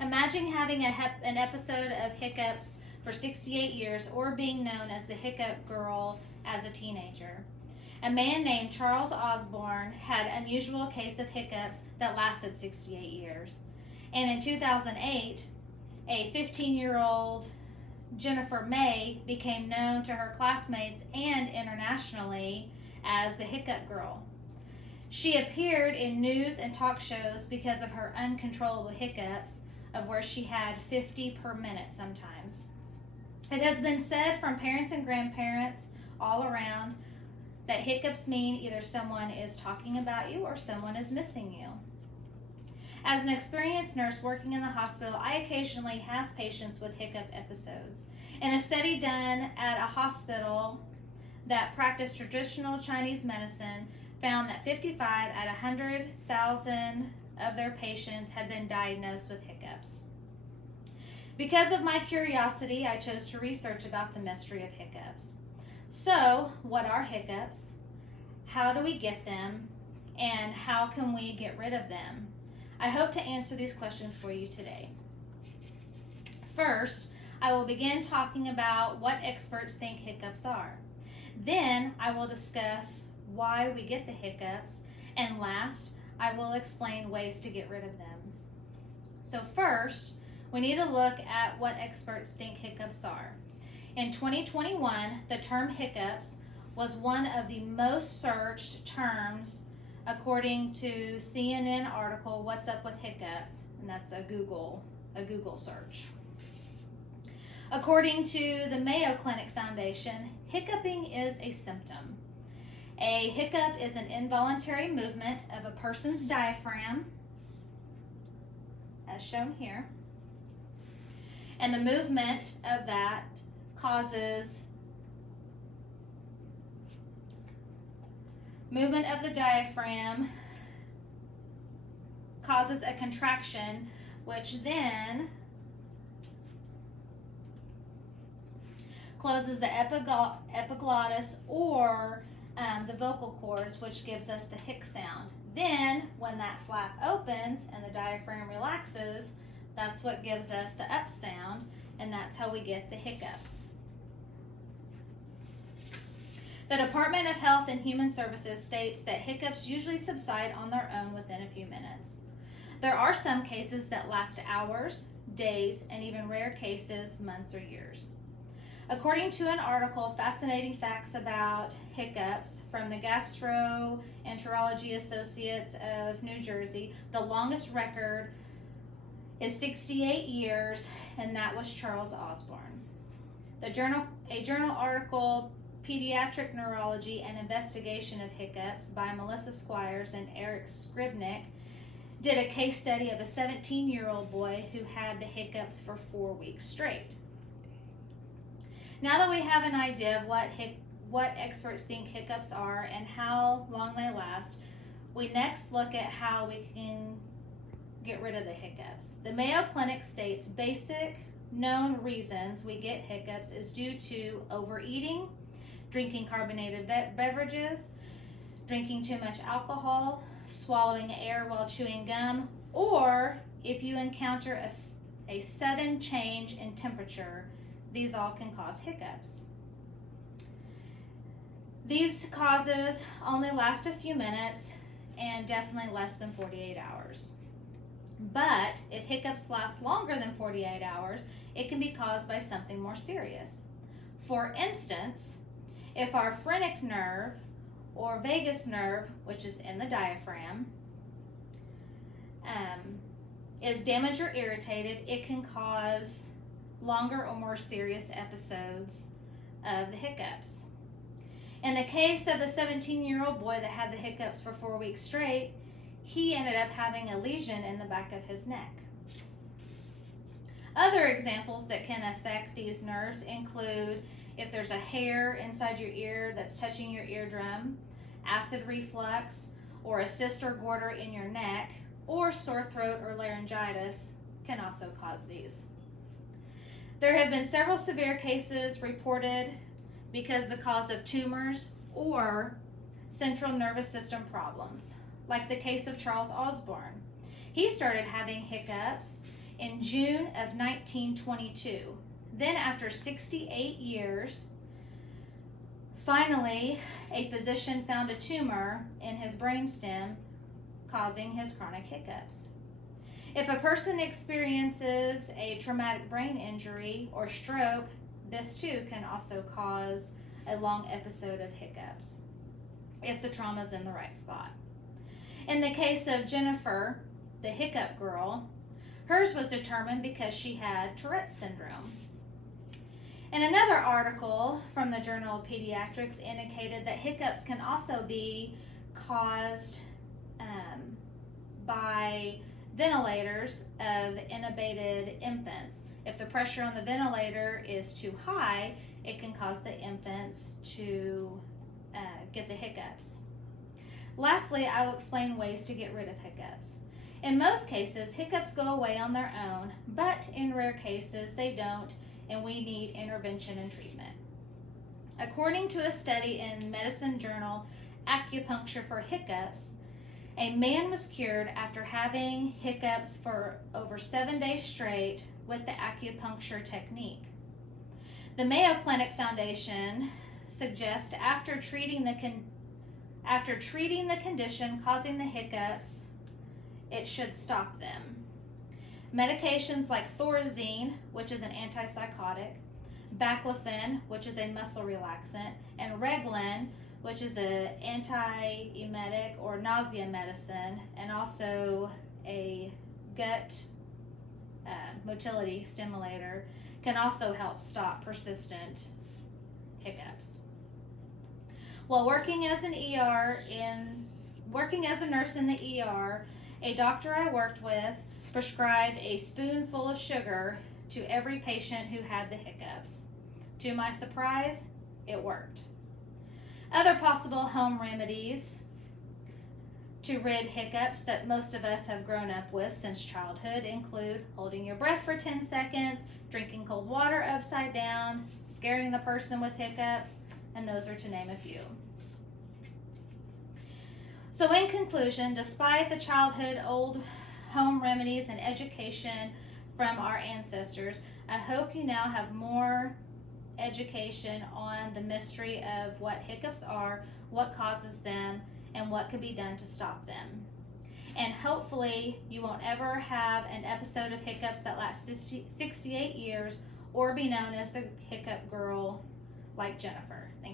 Imagine having an episode of hiccups for 68 years or being known as the hiccup girl as a teenager. A man named Charles Osborne had an unusual case of hiccups that lasted 68 years. And in 2008, a 15-year-old Jennifer May became known to her classmates and internationally as the hiccup girl. She appeared in news and talk shows because of her uncontrollable hiccups, of where she had 50 per minute sometimes. It has been said from parents and grandparents all around that hiccups mean either someone is talking about you or someone is missing you. As an experienced nurse working in the hospital, I occasionally have patients with hiccup episodes. In a study done at a hospital that practiced traditional Chinese medicine, found that 55 out of 100,000 of their patients had been diagnosed with hiccups. Because of my curiosity, I chose to research about the mystery of hiccups. So, what are hiccups? How do we get them? And how can we get rid of them? I hope to answer these questions for you today. First, I will begin talking about what experts think hiccups are. Then, I will discuss why we get the hiccups. And last, I will explain ways to get rid of them. So first, we need to look at what experts think hiccups are. In 2021, the term hiccups was one of the most searched terms according to CNN article, What's Up with Hiccups? And that's a Google search. According to the Mayo Clinic Foundation, hiccuping is a symptom. A hiccup is an involuntary movement of a person's diaphragm, as shown here. And the movement of that causes a contraction, which then closes the epiglottis or the vocal cords, which gives us the hic sound. Then, when that flap opens and the diaphragm relaxes, that's what gives us the up sound, and that's how we get the hiccups. The Department of Health and Human Services states that hiccups usually subside on their own within a few minutes. There are some cases that last hours, days, and even rare cases, months or years. According to an article, Fascinating Facts About Hiccups from the Gastroenterology Associates of New Jersey, the longest record is 68 years, and that was Charles Osborne. A journal article, Pediatric Neurology and Investigation of Hiccups by Melissa Squires and Eric Scribnick, did a case study of a 17-year-old boy who had the hiccups for 4 weeks straight. Now that we have an idea of what experts think hiccups are and how long they last, we next look at how we can get rid of the hiccups. The Mayo Clinic states basic known reasons we get hiccups is due to overeating, drinking carbonated beverages, drinking too much alcohol, swallowing air while chewing gum, or if you encounter a sudden change in temperature. These all can cause hiccups. These causes only last a few minutes and definitely less than 48 hours. But if hiccups last longer than 48 hours, it can be caused by something more serious. For instance, if our phrenic nerve or vagus nerve, which is in the diaphragm, is damaged or irritated, it can cause longer or more serious episodes of the hiccups. In the case of the 17-year-old boy that had the hiccups for 4 weeks straight, he ended up having a lesion in the back of his neck. Other examples that can affect these nerves include if there's a hair inside your ear that's touching your eardrum, acid reflux, or a cyst or goiter in your neck, or sore throat or laryngitis can also cause these. There have been several severe cases reported because the cause of tumors or central nervous system problems, like the case of Charles Osborne. He started having hiccups in June of 1922. Then, after 68 years, finally, a physician found a tumor in his brainstem causing his chronic hiccups. If a person experiences a traumatic brain injury or stroke, this too can also cause a long episode of hiccups if the trauma is in the right spot. In the case of Jennifer, the hiccup girl, hers was determined because she had Tourette's syndrome. And another article from the Journal of Pediatrics indicated that hiccups can also be caused by ventilators of intubated infants. If the pressure on the ventilator is too high, it can cause the infants to get the hiccups. Lastly, I will explain ways to get rid of hiccups. In most cases, hiccups go away on their own, but in rare cases they don't, and we need intervention and treatment. According to a study in Medicine Journal, Acupuncture for Hiccups, a man was cured after having hiccups for over 7 days straight with the acupuncture technique. The Mayo Clinic Foundation suggests after treating the condition causing the hiccups, it should stop them. Medications like Thorazine, which is an antipsychotic, Baclofen, which is a muscle relaxant, and Reglan, which is an antiemetic or nausea medicine, and also a gut motility stimulator, can also help stop persistent hiccups. While working as a nurse in the ER, a doctor I worked with prescribed a spoonful of sugar to every patient who had the hiccups. To my surprise, it worked. Other possible home remedies to rid hiccups that most of us have grown up with since childhood include holding your breath for 10 seconds, drinking cold water upside down, scaring the person with hiccups, and those are to name a few. So in conclusion, despite the childhood old home remedies and education from our ancestors, I hope you now have more education on the mystery of what hiccups are, what causes them, and what can be done to stop them. And hopefully you won't ever have an episode of hiccups that lasts 68 years or be known as the hiccup girl like Jennifer. Thank you.